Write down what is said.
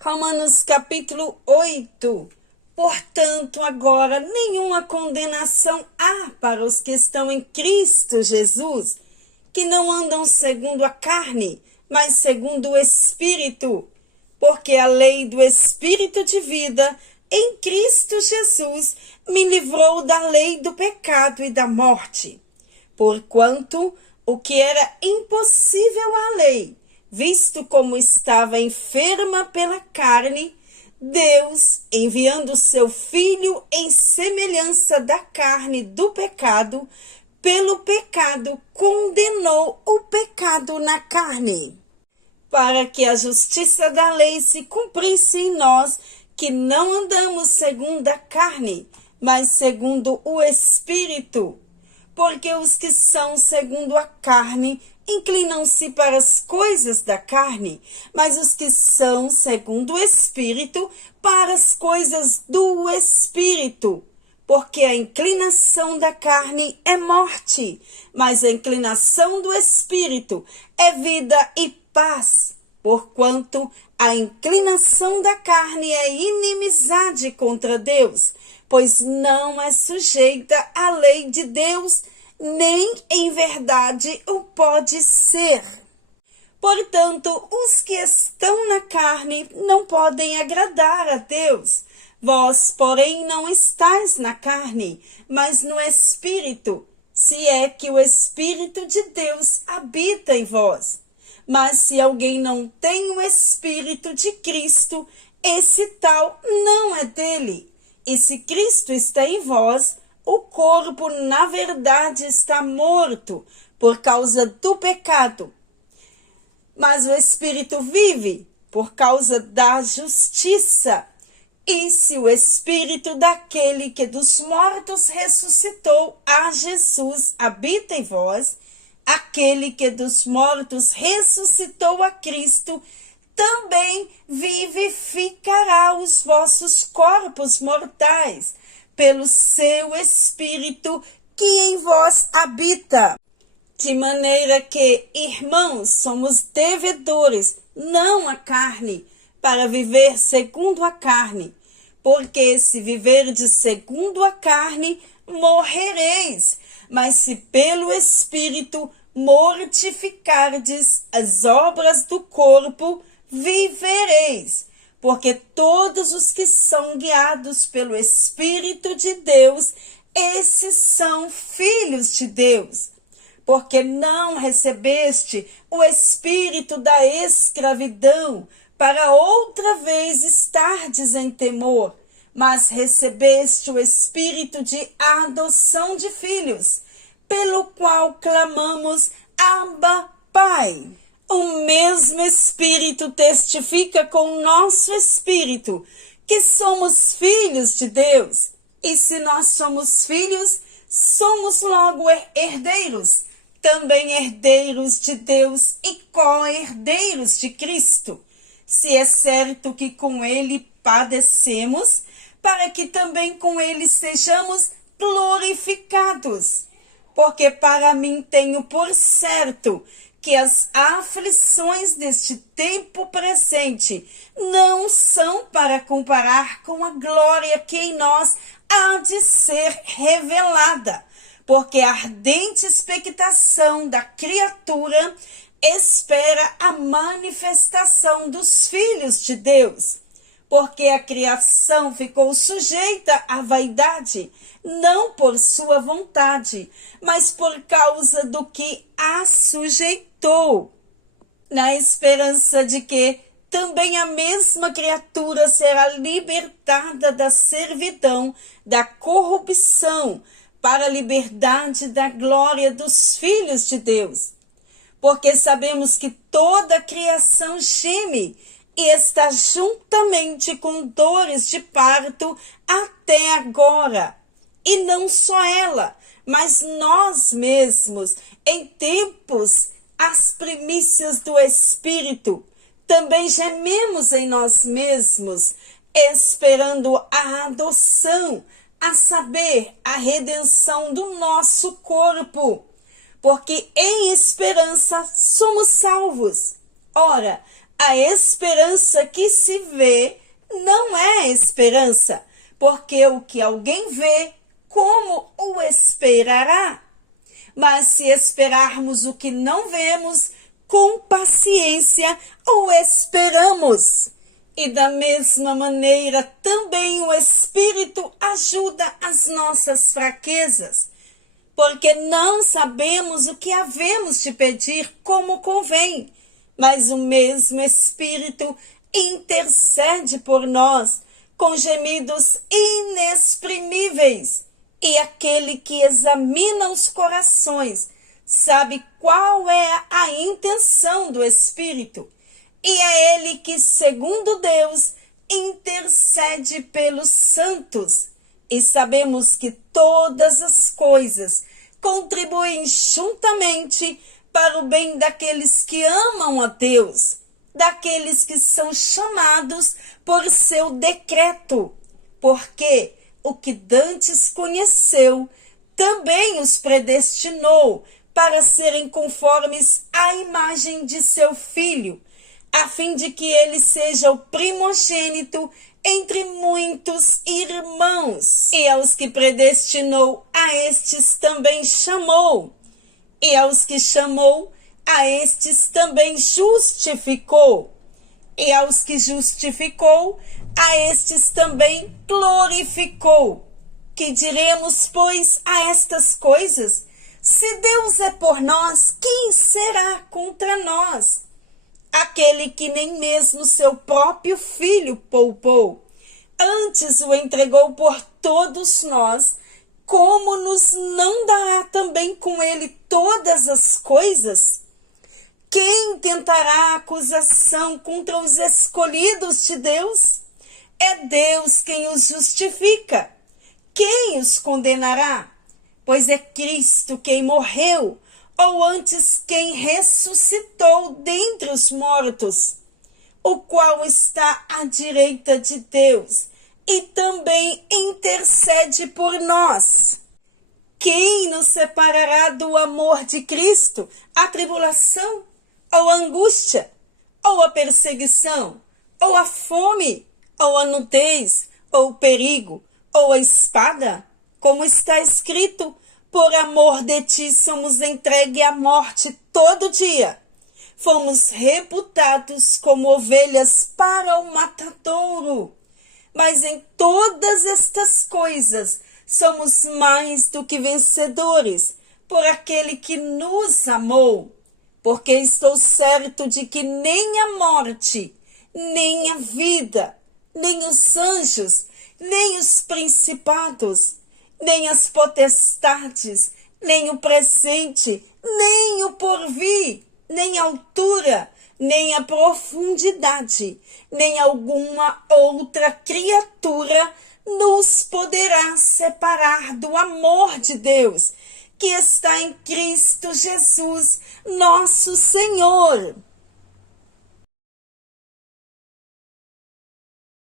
Romanos capítulo 8. Portanto, agora nenhuma condenação há para os que estão em Cristo Jesus, que não andam segundo a carne, mas segundo o Espírito. Porque a lei do Espírito de vida em Cristo Jesus me livrou da lei do pecado e da morte. Porquanto o que era impossível à lei, visto como estava enferma pela carne, Deus, enviando seu Filho em semelhança da carne do pecado, pelo pecado condenou o pecado na carne, para que a justiça da lei se cumprisse em nós, que não andamos segundo a carne, mas segundo o Espírito. Porque os que são segundo a carne inclinam-se para as coisas da carne, mas os que são segundo o Espírito, para as coisas do Espírito. Porque a inclinação da carne é morte, mas a inclinação do Espírito é vida e paz. Porquanto a inclinação da carne é inimizade contra Deus, pois não é sujeita à lei de Deus, nem em verdade o pode ser. Portanto, os que estão na carne não podem agradar a Deus. Vós, porém, não estáis na carne, mas no Espírito, se é que o Espírito de Deus habita em vós. Mas se alguém não tem o Espírito de Cristo, esse tal não é dele. E se Cristo está em vós, o corpo, na verdade, está morto por causa do pecado. Mas o Espírito vive por causa da justiça. E se o Espírito daquele que dos mortos ressuscitou a Jesus habita em vós, aquele que dos mortos ressuscitou a Cristo também vivificará os vossos corpos mortais, pelo seu Espírito que em vós habita. De maneira que, irmãos, somos devedores, não à carne, para viver segundo a carne. Porque se viverdes segundo a carne, morrereis. Mas se pelo Espírito mortificardes as obras do corpo, vivereis. Porque todos os que são guiados pelo Espírito de Deus, esses são filhos de Deus. Porque não recebeste o espírito da escravidão, para outra vez estardes em temor, mas recebeste o espírito de adoção de filhos, pelo qual clamamos, Abba, Pai. O mesmo Espírito testifica com o nosso espírito que somos filhos de Deus. E se nós somos filhos, somos logo herdeiros, também herdeiros de Deus e co-herdeiros de Cristo. Se é certo que com ele padecemos, para que também com ele sejamos glorificados. Porque para mim tenho por certo que as aflições deste tempo presente não são para comparar com a glória que em nós há de ser revelada. Porque a ardente expectação da criatura espera a manifestação dos filhos de Deus. Porque a criação ficou sujeita à vaidade, não por sua vontade, mas por causa do que a sujeitou, na esperança de que também a mesma criatura será libertada da servidão, da corrupção, para a liberdade da glória dos filhos de Deus. Porque sabemos que toda a criação geme e está juntamente com dores de parto até agora. E não só ela, mas nós mesmos, em tempos, as primícias do Espírito, também gememos em nós mesmos, esperando a adoção, a saber, a redenção do nosso corpo, porque em esperança somos salvos. Ora, A esperança que se vê não é esperança, porque o que alguém vê, como o esperará? Mas se esperarmos o que não vemos, com paciência o esperamos. E da mesma maneira, também o Espírito ajuda as nossas fraquezas, porque não sabemos o que havemos de pedir como convém, mas o mesmo Espírito intercede por nós com gemidos inexprimíveis. E aquele que examina os corações sabe qual é a intenção do Espírito. E é ele que, segundo Deus, intercede pelos santos. E sabemos que todas as coisas contribuem juntamente para o bem daqueles que amam a Deus, daqueles que são chamados por seu decreto. Porque o que dantes conheceu, também os predestinou para serem conformes à imagem de seu Filho, a fim de que ele seja o primogênito entre muitos irmãos. E aos que predestinou, a estes também chamou. E aos que chamou, a estes também justificou. E aos que justificou, a estes também glorificou. Que diremos, pois, a estas coisas? Se Deus é por nós, quem será contra nós? Aquele que nem mesmo seu próprio Filho poupou, antes o entregou por todos nós, como nos não dará também com ele todas as coisas? Quem tentará acusação contra os escolhidos de Deus? É Deus quem os justifica. Quem os condenará? Pois é Cristo quem morreu, ou antes quem ressuscitou dentre os mortos, o qual está à direita de Deus e também intercede por nós. Quem nos separará do amor de Cristo? A tribulação, ou a angústia, ou a perseguição, ou a fome, ou a nudez, ou o perigo, ou a espada? Como está escrito, por amor de ti somos entregues à morte todo dia. Fomos reputados como ovelhas para o matadouro. Mas em todas estas coisas somos mais do que vencedores por aquele que nos amou. Porque estou certo de que nem a morte, nem a vida, nem os anjos, nem os principados, nem as potestades, nem o presente, nem o porvir, nem a altura, nem a profundidade, nem alguma outra criatura nos poderá separar do amor de Deus, que está em Cristo Jesus, nosso Senhor.